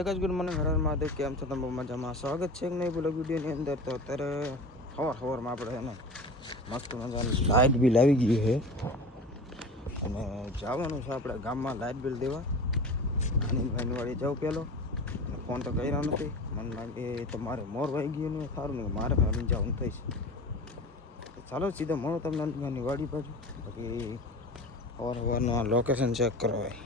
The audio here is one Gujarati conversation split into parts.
એક જ ગુડ મોર્નિંગ હર મહાદેવ. કેમ છો તમે? મજામાં? સ્વાગત છે એક નહીં બ્લોગ વિડીયોની અંદર. તો અત્યારે સવારમાં આપણે એને મસ્ત મજાની લાઇટ બિલ આવી ગયું છે અને જવાનું છે આપણે ગામમાં લાઇટ બિલ દેવા. અનિલભાઈની વાડી જાઉં પહેલો અને ફોન તો કર્યા નથી. મને લાગે તો મારે મોર વાઈ ગયું ને સારું નહીં, મારે આવી જવાનું થઈશ. ચાલો સીધા મળો તમને અનિલભાઈની વાડી બાજુ. બાકી સવારનું આ લોકેશન ચેક કરો ભાઈ.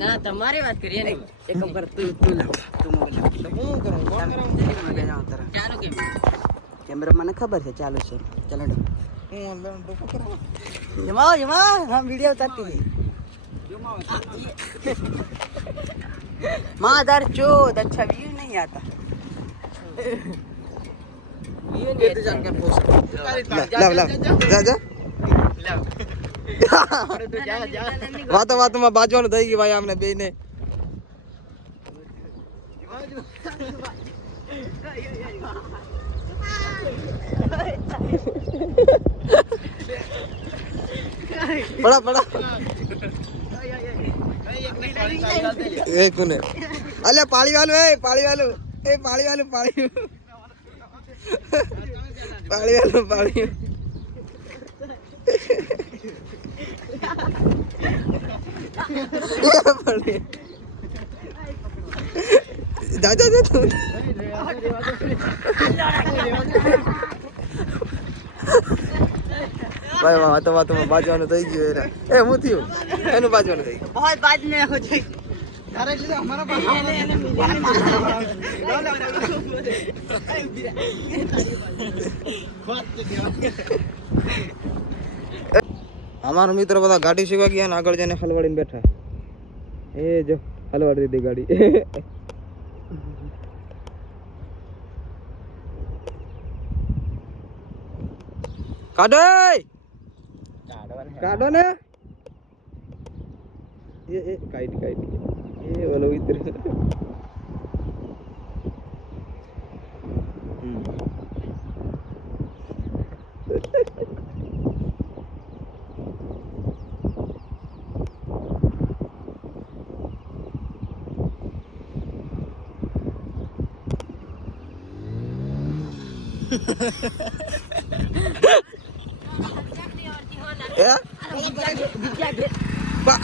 ના તમારી વાત કરીએ ને એક કામ કર, તું લાવ, તું મોબાઈલ હું કરું ચાલુ કેમેરા મને ખબર છે ચાલુ છે. ચાલો જમાઓ હા વીડિયો ઉતારતી मादर चोद अच्छा व्यू नहीं आता વાતો માં બાજવાનું થઈ ગયું ભાઈ અમને બે ને. પડા એક મિનિટ. અલે પાણી વાળું દાદા તું ભાઈ વાતોમાં બાજવાનું થઈ ગયું. એ હું થયું એનું બાજવાનું થઈ ગયું. बहुत बाद में हो जाए અમારો મિત્ર બધા ગાડી શીખવા ગયા ને આગળ જઈને હલવાડીને બેઠા. એ જો હલવાડી દીધી ગાડી. કાઢો ને એ કાઢી એ ઓલો ઇધર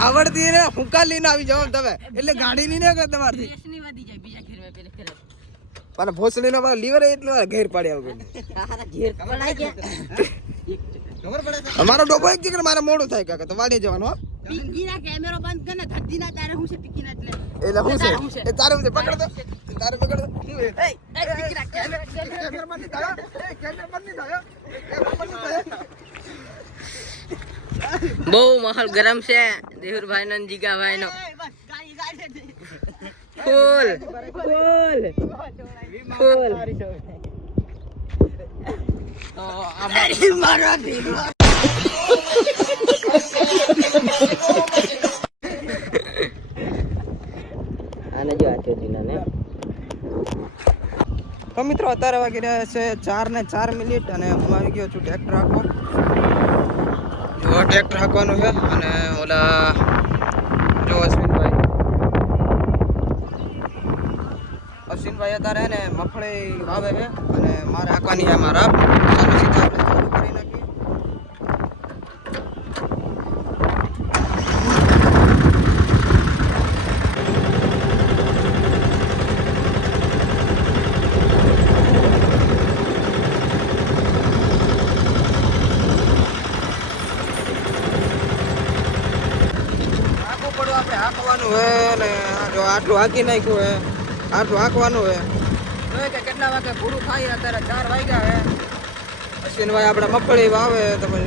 આવડતી ને હુંકા લઈને આવી જાવ તમે એટલે ગાડી ની ને તમારથી પણ ભોસડી નો લીવર એટલો ઘેર પાડી આવ અમારો ડોબો એક જગ્યાએ મારે મોડું થાય કાકા તો વાડી જવાનું. પિંકીના કેમેરો બંધ કર ને ધરતીના તારે હું છે પિંકીના એટલે હું છે એ તારે હું છે પકડ દો તારે પકડ દો. એ પિંકીના કેમેરો બંધ થાય બહુ માહોલ ગરમ છે દેહુરભાઈ નો જીગાભાઈ નો. ફૂલ આને જો આચો દીના તો મિત્રો અત્યારે વાગી રહ્યા છે 4:04 અને હું આવી ગયો છું ટ્રેક્ટર હાંકવા. જો ટ્રેક્ટર હાંકવાનું છે અને ઓલા જો અશ્વિનભાઈ અત્યારે ને મગફળી વાવે છે અને મારે હાંકવાની છે મારા. ચાલો સીધા આપણે ચાલુ કરી નાખીએ. હાંકવાનું હે ને જો આટલું હાંકી નાખ્યું હે, આટલું હાંકવાનું હે. કે કેટલા વાગે પૂરું થાય? અત્યારે 4 વાગ્યા હે. અશ્વિનભાઈ આપણે મગફળી વાવે તમે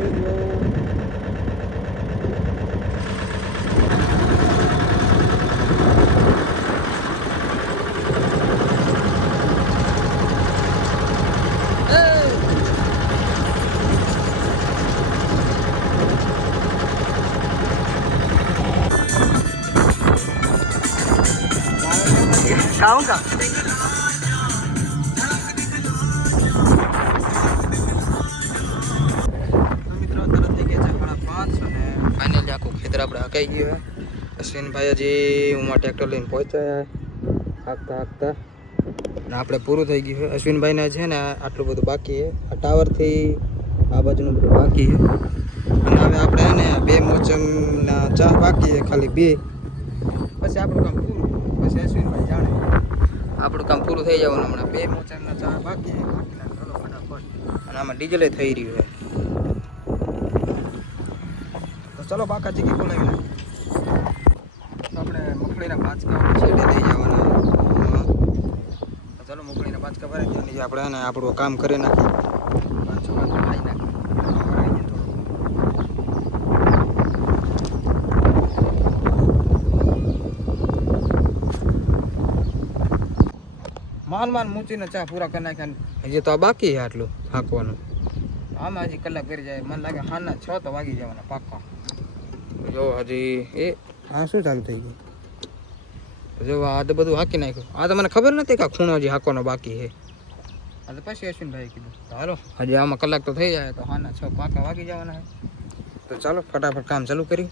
खाऊंगा ફાઇનલી આખું ખેતર આપણે હકાઈ ગયું છે. અશ્વિનભાઈ હજી હું ટ્રેક્ટર લઈને પહોંચ્યા હાંકતા હાંકતા ને આપણે પૂરું થઈ ગયું છે. અશ્વિનભાઈને છે ને આટલું બધું બાકી છે. આ ટાવરથી આ બાજુનું બધું બાકી છે. અને હવે આપણે એને 2 મોસમના 4 બાકી છે, ખાલી 2 પછી આપણું કામ પૂરું. પછી અશ્વિનભાઈ જાણે આપણું કામ પૂરું થઈ જવાનું. હમણાં 2 મોસમના 4 બાકી છે, બાકીના ચલો ફટાફટ. અને આમાં ડીઝલે થઈ રહ્યું છે. તો ચલો બાકા ચીકી બોલાવી નાખીએ. આપણે મગફળીના બાચકા છેડે થઈ જવાના. ચલો મગફળીના બાચકા ભરાઈ દેવાની. આપણે એને આપણું કામ કરી નાખીએ. પાછું ખાઈ નાખીએ. માન મૂચીને ચા પૂરા કરી નાખ્યા. હજી તો આ બાકી છે આટલું હાંકવાનું. આમાં હજી કલાક કરી જાય. મને લાગે હાના 6 તો વાગી જવાના પાક્કા. જો હજી એ હા શું ચાલુ થઈ ગયું. જો આ તો બધું હાંકી નાખ્યું. આ તો મને ખબર નથી કે આ ખૂણો હજી હાંકવાનો બાકી છે. આ તો પછી અશ્વિનભાઈ કીધું હાલો હજી આમાં કલાક તો થઈ જાય તો હાના 6 પાકા વાગી જવાના છે. તો ચાલો ફટાફટ કામ ચાલુ કરી.